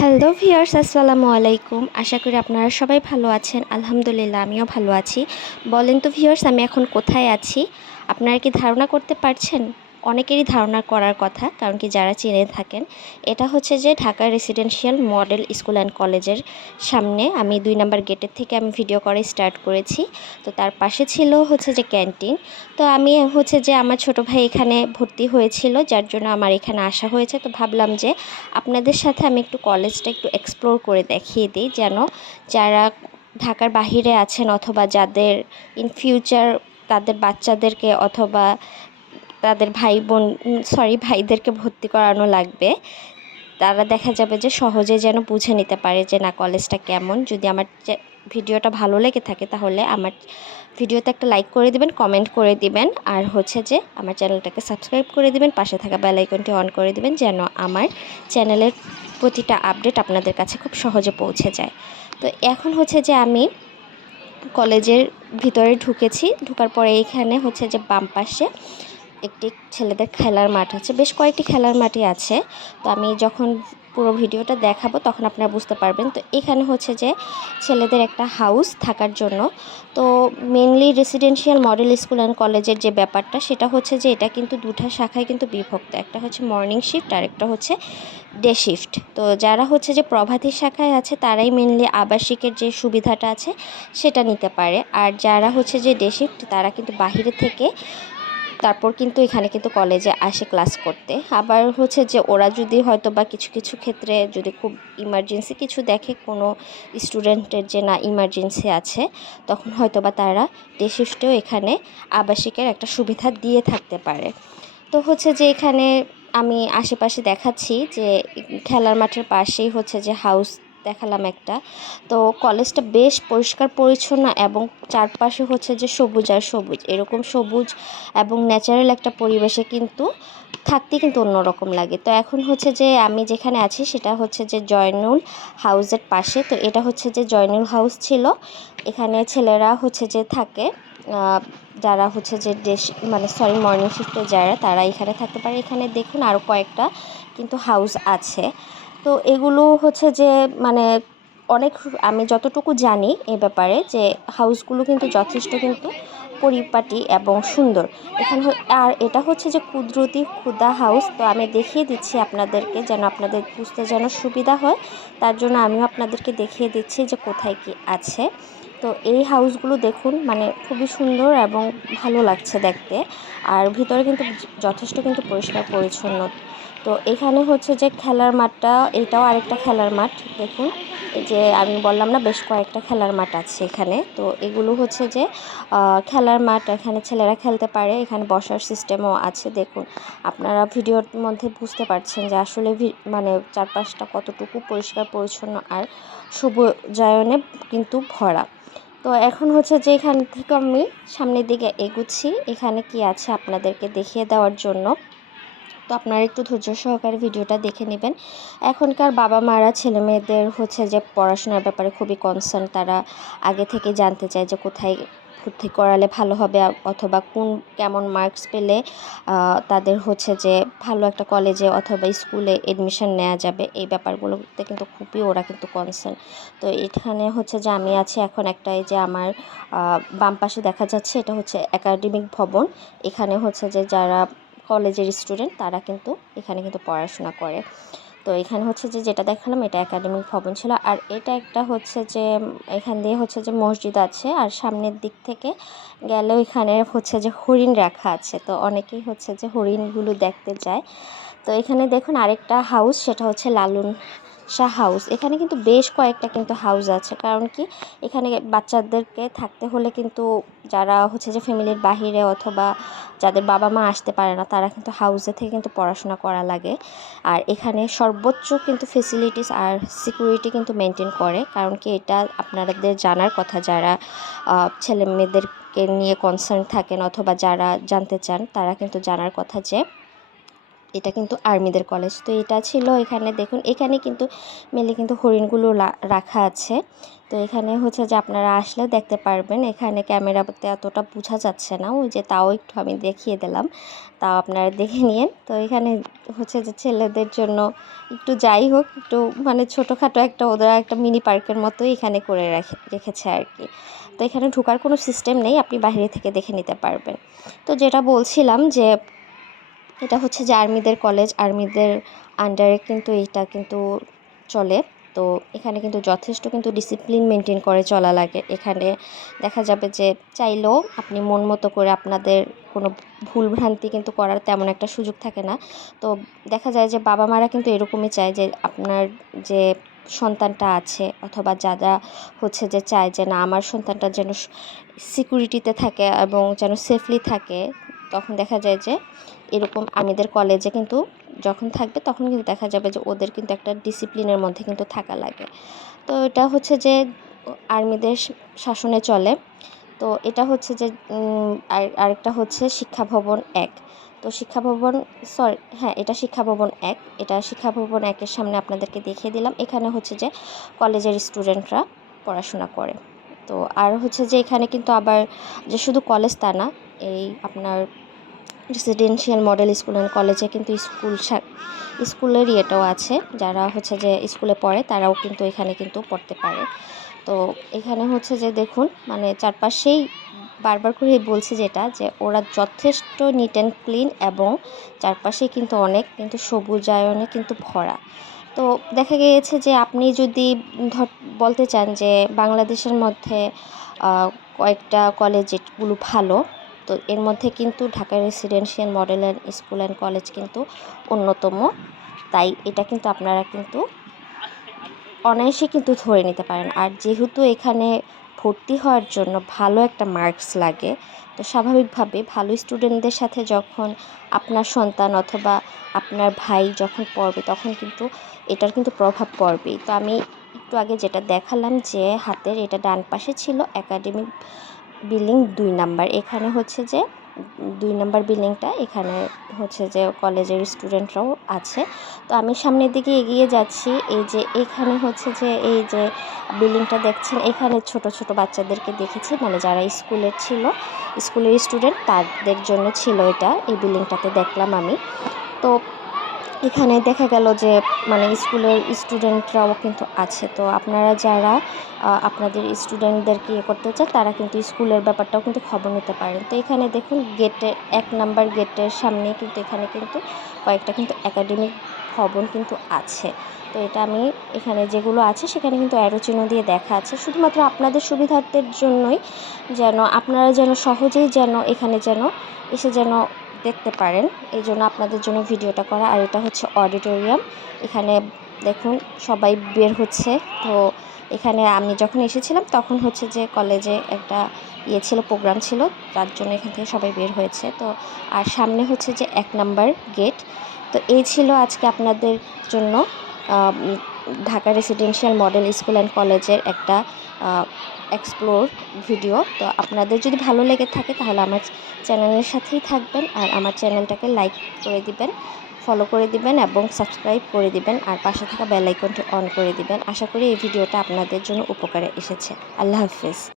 Hello viewers আসসালামু আলাইকুম। আশা করি আপনারা সবাই ভালো আছেন। আলহামদুলিল্লাহ, আমিও ভালো আছি। বলেন তো ভিয়ার্স আমি এখন কোথায় আছি? আপনারা কি ধারণা করতে পারছেন? অনেকেরই ধারণা করার কথা, কারণ কি যারা চিনে থাকেন, এটা হচ্ছে যে Dhaka residential model school and কলেজের সামনে আমি দুই নাম্বার গেটের থেকে আমি ভিডিও করে স্টার্ট করেছি। তো তার পাশে ছিল হচ্ছে যে ক্যান্টিন তো আমি হচ্ছে যে আমার ছোট ভাই এখানে ভর্তি হয়েছিল, যার জন্য আমার এখানে আসা হয়েছে। তো ভাবলাম যে আপনাদের সাথে আমি একটু কলেজটা একটু এক্সপ্লোর করে দেখিয়ে দিই, যেন যারা ঢাকার বাহিরে আছেন অথবা যাদের ইন ফিউচার তাদের বাচ্চাদেরকে অথবা তাদের ভাই বোন সরি ভাইদেরকে ভর্তি করানো লাগবে। তারা দেখা যাবে যে সহজে যেন বুঝে নিতে পারে যে, না কলেজটা কেমন? যদি আমার ভিডিওটা ভালো লেগে থাকে তাহলে আমার ভিডিওতে একটা লাইক করে দিবেন কমেন্ট করে দিবেন। আর হচ্ছে যে, আমার চ্যানেলটাকে সাবস্ক্রাইব করে দিবেন, পাশে থাকা বেল আইকনটি অন করে দিবেন, যেন আমার চ্যানেলের প্রতিটা আপডেট আপনাদের কাছে খুব সহজে পৌঁছে যায়। তো এখন হচ্ছে যে, আমি কলেজের ভিতরে ঢুকেছি। ঢুকার পরে এইখানে হচ্ছে যে, বাম পাশে একটি ছেলেদের খেলার মাঠ আছে। বেশ কয়েকটি খেলার মাঠই আছে। তো আমি যখন পুরো ভিডিওটা দেখাবো তখন আপনারা বুঝতে পারবেন। তো এখানে হচ্ছে যে ছেলেদের একটা হাউস থাকার জন্য। তো mainly residential model school and কলেজের যে ব্যাপারটা, সেটা হচ্ছে যে এটা কিন্তু দুটা শাখায় কিন্তু বিভক্ত। একটা হচ্ছে মর্নিং শিফট আর একটা হচ্ছে ডে শিফট তো যারা হচ্ছে যে প্রভাতী শাখায় আছে, তারাই মেনলি আবাসিকের যে সুবিধাটা আছে, সেটা নিতে পারে। আর যারা হচ্ছে যে ডে শিফট তারা কিন্তু বাহিরে থেকে তারপর কিন্তু এখানে কিন্তু কলেজে আসে ক্লাস করতে। আবার হচ্ছে যে ওরা যদি হয়তো বা কিছু কিছু ক্ষেত্রে যদি খুব ইমার্জেন্সি কিছু দেখে কোনো স্টুডেন্টের যে না ইমার্জেন্সি আছে, তখন হয়তো বা তারা ডে শিফটেও এখানে আবাসিকের একটা সুবিধা দিয়ে থাকতে পারে। তো হচ্ছে যে এখানে আমি আশেপাশে দেখাচ্ছি যে খেলার মাঠের পাশেই হচ্ছে যে হাউস দেখালাম একটা। তো কলেজটা বেশ পরিষ্কার, পরিচ্ছন্ন এবং চারপাশে হচ্ছে যে সবুজ আর সবুজ। এরকম সবুজ এবং ন্যাচারাল একটা পরিবেশে কিন্তু থাকতে কিন্তু অন্যরকম লাগে। তো এখন হচ্ছে যে আমি যেখানে আছি সেটা হচ্ছে যে জয়নুল হাউসের পাশে। তো এটা হচ্ছে যে জয়নুল হাউস ছিল। এখানে ছেলেরা হচ্ছে যে থাকে যারা হচ্ছে যে দেশ মানে সরি মর্নিং শিফটে যারা, তারা এখানে থাকতে পারে। এখানে দেখুন আরও কয়েকটা কিন্তু হাউস আছে। তো এগুলো হচ্ছে যে মানে অনেক আমি যতটুকু জানি এ ব্যাপারে যে, হাউসগুলো কিন্তু যথেষ্ট কিন্তু পরিপাটি এবং সুন্দর। এখানে আর এটা হচ্ছে যে কুদরতি ক্ষুদা হাউস, তো আমি দেখিয়ে দিচ্ছি আপনাদেরকে যেন আপনাদের বুঝতে যেন সুবিধা হয়। তার জন্য আমিও আপনাদেরকে দেখিয়ে দিচ্ছি যে কোথায় কি আছে। তো এই হাউসগুলো দেখুন মানে খুবই সুন্দর এবং ভালো লাগছে দেখতে। আর ভিতরে কিন্তু যথেষ্ট কিন্তু পরিষ্কার পরিচ্ছন্ন। তো এখানে হচ্ছে যে খেলার মাঠটা, এটাও আরেকটা খেলার মাঠ, দেখুন। যে আমি বললাম না, বেশ কয়েকটা খেলার মাঠ আছে এখানে। তো এগুলো হচ্ছে যে খেলার মাঠ, এখানে ছেলেরা খেলতে পারে, এখানে বসার সিস্টেমও আছে, দেখুন। আপনারা ভিডিওর মধ্যে বুঝতে পারছেন যে আসলে মানে চারপাশটা কতটুকু পরিষ্কার পরিচ্ছন্ন আর শুভজায়নে কিন্তু ভরা। তো এখন হচ্ছে যে এখান থেকে আমি সামনের দিকে এগুচ্ছি, এখানে কি আছে আপনাদেরকে দেখিয়ে দেওয়ার জন্য। তো আপনারা একটু ধৈর্য সহকারে ভিডিওটা দেখে নেবেন। এখনকার বাবা মারা ছেলে মেয়েদের হচ্ছে যে পড়াশোনার ব্যাপারে খুবই কনসার্ন তারা আগে থেকে জানতে চায় যে কোথায় ভর্তি করালে ভালো হবে, অথবা কোন কেমন মার্কস পেলে তাদের হচ্ছে যে ভালো একটা কলেজে অথবা স্কুলে এডমিশন নেওয়া যাবে। এই ব্যাপারগুলোতে কিন্তু খুবই ওরা কিন্তু কনসার্ন তো এখানে হচ্ছে যে আমি আছি এখন একটা এই যে আমার বাম পাশে দেখা যাচ্ছে এটা হচ্ছে একাডেমিক ভবন। এখানে হচ্ছে যে যারা কলেজের স্টুডেন্ট তারা কিন্তু এখানে কিন্তু পড়াশোনা করে। তো এখানে হচ্ছে যে যেটা দেখালাম এটা একাডেমিক ভবন ছিল। আর এটা একটা হচ্ছে যে, এখান দিয়ে হচ্ছে যে মসজিদ আছে আর সামনের দিক থেকে গেলে এখানে হচ্ছে যে হরিণ রাখা আছে। তো অনেকেই হচ্ছে যে হরিণগুলো দেখতে যায়। তো এখানে দেখুন আরেকটা হাউস সেটা হচ্ছে লালুন শাহ হাউস এখানে কিন্তু বেশ কয়েকটা কিন্তু হাউস আছে। কারণ কি? এখানে বাচ্চাদেরকে থাকতে হলে কিন্তু যারা হচ্ছে যে ফ্যামিলির বাহিরে অথবা যাদের বাবা মা আসতে পারে না, তারা কিন্তু হাউসে থেকে কিন্তু পড়াশোনা করা লাগে। আর এখানে সর্বোচ্চ কিন্তু ফেসিলিটিস আর সিকিউরিটি কিন্তু মেনটেন করে। কারণ কি? এটা আপনাদের জানার কথা। যারা ছেলে মেয়েদেরকে নিয়ে কনসার্ন থাকেন অথবা যারা জানতে চান, তারা কিন্তু জানার কথা যে এটা কিন্তু আর্মিদের কলেজ। তো এটা ছিল এখানে দেখুন, এখানে কিন্তু মেলে কিন্তু হরিণগুলো রাখা আছে। তো এখানে হচ্ছে যে আপনারা আসলে দেখতে পারবেন, এখানে ক্যামেরাতে এতটা বোঝা যাচ্ছে না। ওই যে তাও একটু আমি দেখিয়ে দিলাম, তাও আপনারা দেখে নিন তো এখানে হচ্ছে যে ছেলেদের জন্য একটু যাই হোক, একটু মানে ছোটোখাটো একটা ওদের একটা মিনি পার্কের মতোই এখানে করে রাখে, রেখেছে আর কি। তো এখানে ঢোকার কোনো সিস্টেম নেই, আপনি বাইরে থেকে দেখে নিতে পারবেন। তো যেটা বলছিলাম যে এটা হচ্ছে যে আর্মিদের কলেজ, আর্মিদের আন্ডারে কিন্তু এইটা কিন্তু চলে। তো এখানে কিন্তু যথেষ্ট কিন্তু ডিসিপ্লিন মেনটেন করে চলা লাগে। এখানে দেখা যাবে যে চাইলেও আপনি মন মতো করে আপনাদের কোনো ভুলভ্রান্তি কিন্তু করার তেমন একটা সুযোগ থাকে না। তো দেখা যায় যে বাবা মারা কিন্তু এরকমই চায় যে আপনার যে সন্তানটা আছে অথবা যারা হচ্ছে যে চায় যে না, আমার সন্তানটা যেন সিকিউরিটিতে থাকে এবং যেন সেফলি থাকে। তখন দেখা যায় যে এরকম আর্মিদের কলেজে কিন্তু যখন থাকবে তখন কিন্তু দেখা যাবে যে ওদের কিন্তু একটা ডিসিপ্লিনের মধ্যে কিন্তু থাকা লাগে। তো এটা হচ্ছে যে আর্মিদের শাসনে চলে। তো এটা হচ্ছে যে আরেকটা হচ্ছে শিক্ষা ভবন এক। তো শিক্ষা ভবন সরি হ্যাঁ এটা শিক্ষা ভবন এক। এটা শিক্ষা ভবন একের সামনে আপনাদেরকে দেখিয়ে দিলাম। এখানে হচ্ছে যে কলেজের স্টুডেন্টরা পড়াশোনা করে। তো আর হচ্ছে যে এখানে কিন্তু আবার যে শুধু কলেজ তা না এই আপনার রেসিডেন্সিয়াল মডেল স্কুল অ্যান্ড কলেজে কিন্তু স্কুল স্কুলের ইয়েটাও আছে। যারা হচ্ছে যে স্কুলে পড়ে, তারাও কিন্তু এখানে কিন্তু পড়তে পারে। তো এখানে হচ্ছে যে দেখুন মানে চারপাশেই বারবার করে বলছি যেটা, যে ওরা যথেষ্ট নিট অ্যান্ড ক্লিন এবং চারপাশেই কিন্তু অনেক কিন্তু সবুজায়নে কিন্তু ভরা। তো দেখা গিয়েছে যে আপনি যদি ধর, বলতে চান যে বাংলাদেশের মধ্যে কয়েকটা কলেজ যেগুলো ভালো তো এর মধ্যে কিন্তু Dhaka residential model and school and college কিন্তু অন্যতম। তাই এটা কিন্তু আপনারা কিন্তু অনায়াসে কিন্তু ধরে নিতে পারেন। আর যেহেতু এখানে ভর্তি হওয়ার জন্য ভালো একটা মার্কস লাগে, তো স্বাভাবিকভাবে ভালো স্টুডেন্টদের সাথে যখন আপনার সন্তান অথবা আপনার ভাই যখন পড়বে, তখন কিন্তু এটার কিন্তু প্রভাব পড়বেই। তো আমি একটু আগে যেটা দেখালাম যে হাতের এটা ডান পাশে ছিল একাডেমিক বিল্ডিং দুই নাম্বার। এখানে হচ্ছে যে, দুই নাম্বার বিল্ডিংটা, এখানে হচ্ছে যে কলেজের স্টুডেন্টরাও আছে। তো আমি সামনের দিকে এগিয়ে যাচ্ছি, এই যে এখানে হচ্ছে যে, এই যে বিল্ডিংটা দেখছেন, এখানে ছোট ছোট বাচ্চাদেরকে দেখেছি মানে যারা স্কুলের ছিল, স্কুলের স্টুডেন্ট, তাদের জন্য ছিল এটা, এই বিল্ডিংটাতে দেখলাম আমি। তো এখানে দেখা গেল যে মানে স্কুলের স্টুডেন্টরাও কিন্তু আছে। তো আপনারা যারা আপনাদের স্টুডেন্টদেরকে ইয়ে করতে চান, তারা কিন্তু স্কুলের ব্যাপারটাও কিন্তু খবর নিতে পারেন। তো এখানে দেখুন গেটে এক নাম্বার গেটের সামনে কিন্তু এখানে কিন্তু কয়েকটা কিন্তু একাডেমিক ভবন কিন্তু আছে। তো এটা আমি এখানে যেগুলো আছে, সেখানে কিন্তু চিহ্ন দিয়ে দেখা আছে। শুধুমাত্র আপনাদের সুবিধার্থের জন্যই যেন, আপনারা যেন সহজেই যেন এখানে যেন, এসে যেন দেখতে পারেন। এই জন্য আপনাদের জন্য ভিডিওটা করা। আর এটা হচ্ছে অডিটোরিয়াম। এখানে দেখুন, সবাই বের হচ্ছে। তো এখানে আমি যখন এসেছিলাম, তখন হচ্ছে যে কলেজে একটা ইয়ে ছিল, প্রোগ্রাম ছিল। তার জন্য এখান থেকে সবাই বের হয়েছে। তো আর সামনে হচ্ছে যে এক নাম্বার গেট। তো এই ছিল আজকে আপনাদের জন্য Dhaka residential model school and কলেজের একটা এক্সপ্লোর ভিডিও তো আপনাদের যদি ভালো লেগে থাকে, তাহলে আমার চ্যানেলের সাথেই থাকবেন আর আমার চ্যানেলটাকে লাইক করে দিবেন ফলো করে দিবেন এবং সাবস্ক্রাইব করে দিবেন আর পাশে থাকা বেল আইকনটি অন করে দিবেন। আশা করি এই ভিডিওটা আপনাদের জন্য উপকারে এসেছে। আল্লাহ হাফিজ।